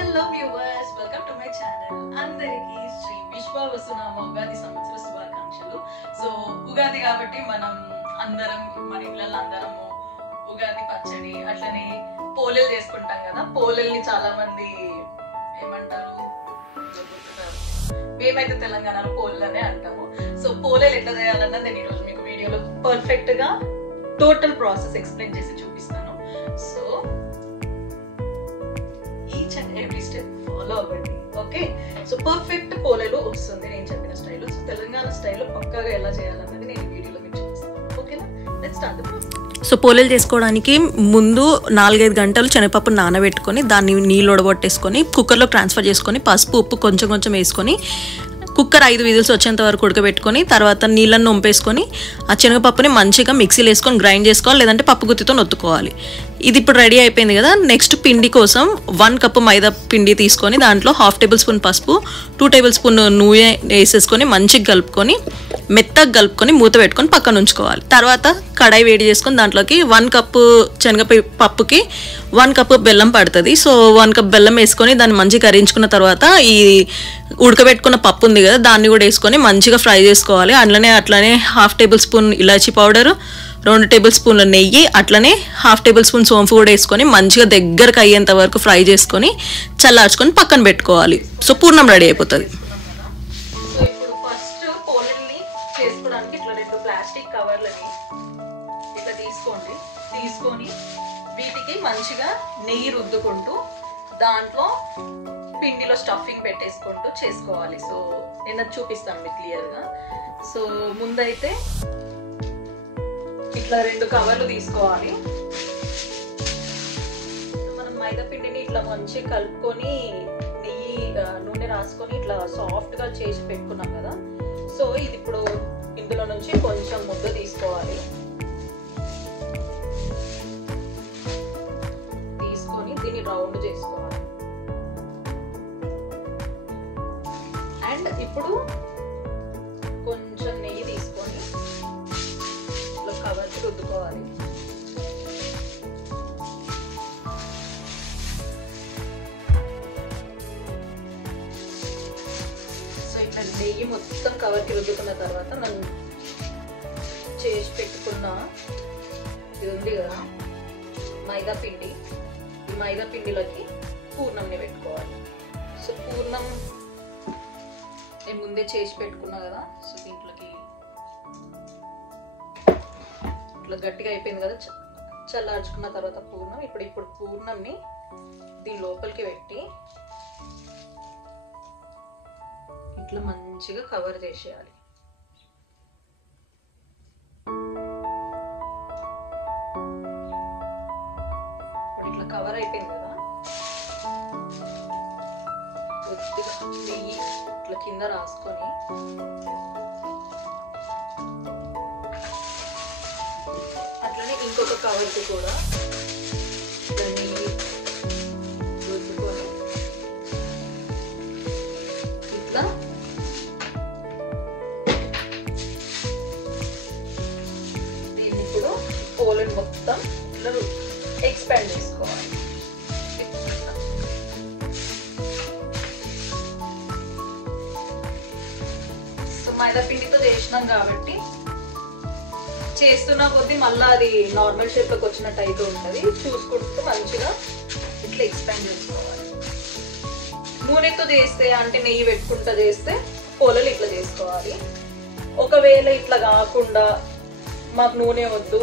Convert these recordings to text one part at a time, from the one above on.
Hello viewers, welcome to my channel. అందరికీ శ్రీ విశ్వవసునామ ఉగాది సంవత్సర శుభాకాంక్షలు. సో ఉగాది కాబట్టి మనం అందరం మన ఇళ్ళల్లో అందరము ఉగాది పచ్చడి అట్లనే పోలేలు చేసుకుంటాం కదా. పోలేల్ని చాలా మంది ఏమంటారు, మేమైతే తెలంగాణలో పోలేలనే అంటాము. సో పోలేలు ఎట్లా చేయాలన్నది నేను ఈరోజు మీకు వీడియోలో పర్ఫెక్ట్ గా టోటల్ ప్రాసెస్ ఎక్స్ప్లెయిన్ చేసి చూపిస్తాను. So each and every step follow అవ్వండి, ఓకే? సో పర్ఫెక్ట్ పోలేలు వస్తుంది నేను చెప్పిన స్టైల్. సో తెలంగాణ స్టైల్లో పక్కాగా ఎలా చేయాలన్నది నేను వీడియోలో మీకు చూపిస్తాను, ఓకేనా? Let's start the process. So పోలేలు చేసుకోవడానికి ముందు 4-5 గంటలు శనగపప్పు నానబెట్టుకొని దాన్ని నీళ్ళు ఉడబొట్టేసుకొని కుక్కర్లో ట్రాన్స్ఫర్ చేసుకొని పసుపు ఉప్పు కొంచెం కొంచెం వేసుకొని కుక్కర్ 5 విజిల్స్ వచ్చేంత వరకు ఉడకబెట్టుకొని తర్వాత నీళ్ళನ್ನು వంపేసుకొని ఆ శనగపప్పుని మంచిగా మిక్సీలో వేసుకొని గ్రైండ్ చేసుకోవాలి, లేదంటే పప్పు గుత్తితో నొత్తుకోవాలి. ఇది ఇప్పుడు రెడీ అయిపోయింది కదా. నెక్స్ట్ పిండి కోసం 1 కప్పు మైదా పిండి తీసుకొని దాంట్లో 1/2 టేబుల్ స్పూన్ పసుపు 2 టేబుల్ స్పూన్ నూనె వేసేసుకొని మంచిగా కలుపుకొని మెత్తగా కలుపుకొని మూత పెట్టుకొని పక్కన ఉంచుకోవాలి. తర్వాత కడాయి వేడి చేసుకొని దాంట్లోకి 1 కప్పు శనగపప్పుకి 1 కప్పు బెల్లం పడుతుంది. సో 1 కప్ బెల్లం వేసుకొని దాన్ని మంచిగా కరించుకున్న తర్వాత ఈ ఉడకబెట్టుకున్న పప్పు ఉంది కదా దాన్ని కూడా వేసుకొని మంచిగా ఫ్రై చేసుకోవాలి. అట్లనే 1/2 టేబుల్ స్పూన్ ఇలాచీ పౌడరు, 2 టేబుల్ స్పూన్ల నెయ్యి, అట్లనే 1/2 టేబుల్ స్పూన్ సోంపు కూడా వేసుకొని మంచిగా దగ్గరకు అయ్యేంత వరకు ఫ్రై చేసుకొని చల్లార్చుకొని పక్కన పెట్టుకోవాలి. సో పూర్ణం రెడీ అయిపోతుంది. సో ఇప్పుడు ఫస్ట్ పోలేల్ని చేసుకోవడానికి ఇట్లా 2 ప్లాస్టిక్ కవర్లని ఇట్లా తీసుకొని వీటికి మంచిగా నెయ్యి రుద్దుకుంటూ దాంట్లో పిండిలో స్టఫింగ్ పెట్టేసుకుంటూ చేసుకోవాలి. సో నేను అది చూపిస్తాను మీకు క్లియర్గా. సో ముందైతే ఇట్లా 2 కవర్లు తీసుకోవాలి. మనం మైదా పిండిని ఇట్లా మంచిగా కలుపుకొని నూనె రాసుకొని ఇట్లా సాఫ్ట్ గా చేసి పెట్టుకున్నాం కదా. సో ఇది ఇప్పుడు ఇందులో నుంచి కొంచెం ముద్ద తీసుకోవాలి. తీసుకొని దీన్ని రౌండ్ చేసుకోవాలి. అండ్ ఇప్పుడు కొంచెం నెయ్యి తీసుకొని ఇట్లా కవర్కి రుద్దుకోవాలి. సో ఇట్లా నెయ్యి మొత్తం కవర్కి రుద్దుకున్న తర్వాత మనం చేసి పెట్టుకున్న ఇది ఉంది కదా మైదా పిండి, ఈ మైదా పిండిలోకి పూర్ణంని పెట్టుకోవాలి. సో పూర్ణం నేను ముందే చేసి పెట్టుకున్నా కదా. సో దీంట్లోకి ఇట్లా గట్టిగా అయిపోయింది కదా, చల్లార్చుకున్న తర్వాత పూర్ణం ఇప్పుడు పూర్ణంని దీని లోపలికి పెట్టి ఇట్లా మంచిగా కవర్ చేసేయాలి. ఇట్లా కవర్ అయిపోయింది కదా, కొద్దిగా నెయ్యి ఇట్లా కింద రాసుకొని అట్లనే ఇంకొక కవర్కి కూడా నెయ్యి రుద్దుకొని ఇట్లా దీన్ని ఇప్పుడు పోలేలు మొత్తం ఇట్లా ఎక్స్పాండ్ చేసుకోవాలి. మైదా పిండితో చేసినాం కాబట్టి చేస్తున్న కొద్దీ మళ్ళీ అది నార్మల్ షేప్ లోకి వచ్చినట్టు అయితే ఉంటుంది. చూసుకుంటూ మంచిగా ఇట్లా ఎక్స్పాండ్ చేసుకోవాలి. నూనెతో చేస్తే అంటే నెయ్యి పెట్టుకుంటా చేస్తే పోలేలు ఇట్లా చేసుకోవాలి. ఒకవేళ ఇట్లా కాకుండా మాకు నూనె వద్దు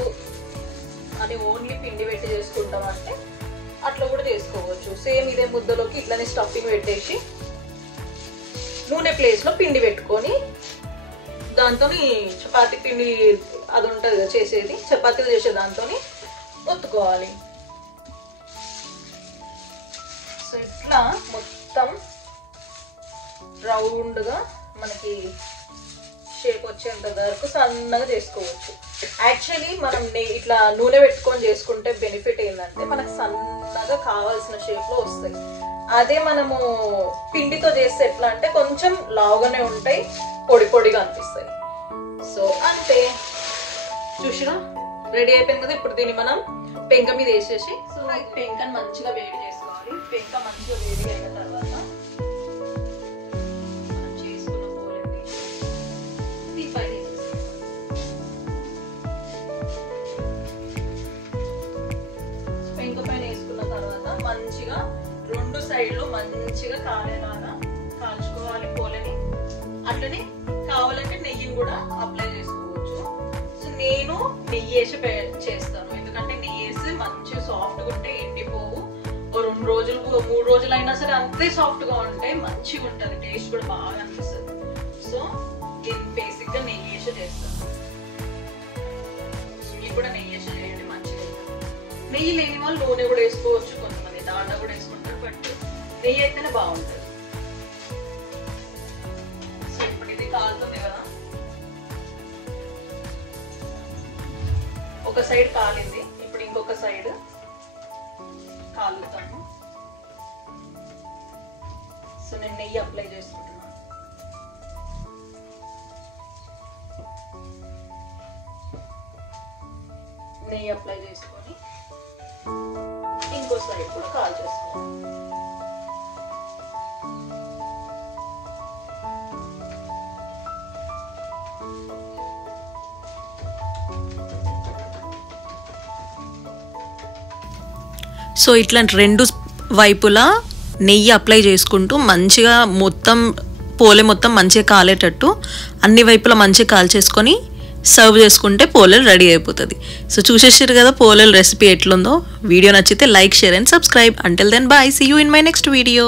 అని ఓన్లీ పిండి పెట్టి చేసుకుంటాం అంటే అట్లా కూడా చేసుకోవచ్చు. సేమ్ ఇదే ముద్దలోకి ఇట్లానే స్టఫింగ్ పెట్టేసి నూనె ప్లేస్లో పిండి పెట్టుకొని దాంతో చపాతీ పిండి అది ఉంటుంది కదా చేసేది, చపాతీలు చేసే దాంతో ఒత్తుకోవాలి. సో ఇట్లా మొత్తం రౌండ్గా మనకి షేప్ వచ్చేంత వరకు సన్నగా చేసుకోవచ్చు. యాక్చువల్లీ మనం ఇట్లా నూనె పెట్టుకొని చేసుకుంటే బెనిఫిట్ ఏంటంటే మనకు సన్నగా కావాల్సిన షేప్లో వస్తాయి. అదే మనము పిండితో చేస్తే ఎట్లా అంటే కొంచెం లావుగానే ఉంటాయి, పొడి పొడిగా అనిపిస్తాయి. సో అంతే, చూసినా రెడీ అయిపోయింది కదా. ఇప్పుడు దీన్ని మనం పెంక మీద వేసేసి పెంకని మంచిగా వేడి చేసుకోవాలి. పెంక మంచిగా వేడి అయిన సైడ్లో మంచిగా కాలేలాగా కాల్చుకోవాలి పోలని. అట్లనే కావాలంటే నెయ్యిని కూడా అప్లై చేసుకోవచ్చు. సో నేను నెయ్యి వేసి చేస్తాను, ఎందుకంటే నెయ్యి వేసి మంచిగా సాఫ్ట్గా ఉంటే ఎండిపోవు. 2 రోజులు 3 రోజులు అయినా సరే అంతే సాఫ్ట్గా ఉంటాయి, మంచిగా ఉంటుంది, టేస్ట్ కూడా బాగా అనిపిస్తుంది. సో నేను బేసిక్గా నెయ్యి వేసి చేస్తాను. మీరు కూడా నెయ్యి వేసి చేయండి, మంచిగా ఉంటుంది. నెయ్యి లేని వాళ్ళు నూనె కూడా వేసుకోవచ్చు, కొంతమంది డాల్డా కూడా వేసుకుంటారు, బట్ నెయ్యి అయితేనే బాగుంటుంది. సో ఇప్పుడు ఇది కాలుతుంది కదా, ఒక సైడ్ కాలింది, ఇప్పుడు ఇంకొక సైడ్ కాలుతాను. సో నేను నెయ్యి అప్లై చేసుకుంటున్నాను. నెయ్యి అప్లై చేసుకొని ఇంకో సైడ్ కూడా కాల్ చేసుకోవాలి. సో ఇట్లా 2 వైపులా నెయ్యి అప్లై చేసుకుంటూ మంచిగా మొత్తం పోలే మొత్తం మంచిగా కాలేటట్టు అన్ని వైపులా మంచిగా కాల్చేసుకొని సర్వ్ చేసుకుంటే పోలేలు రెడీ అయిపోతుంది. సో చూసేసారు కదా పోలేలు రెసిపీ ఎట్లుందో. వీడియో నచ్చితే like, share and subscribe. Until then bye, see you in my next video.